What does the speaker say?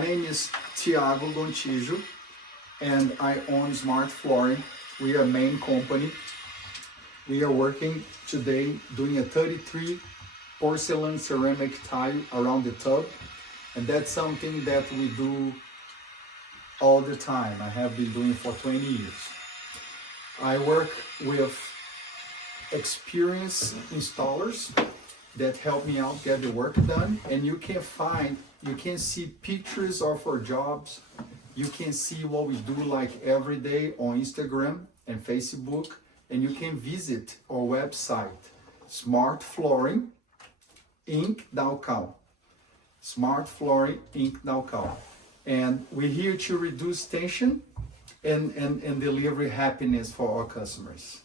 My name is Thiago Contigo, and I own Smart Flooring. We are a Maine company. We are working today doing a 33 porcelain ceramic tile around the tub, and that's something that we do all the time. I have been doing for 20 years. I work with experienced installers that help me out get the work done, and you can see pictures of our jobs. You can see what we do like every day on Instagram and Facebook, and you can visit our website, smartflooringinc.com. smartflooringinc.com. And we're here to reduce tension and deliver happiness for our customers.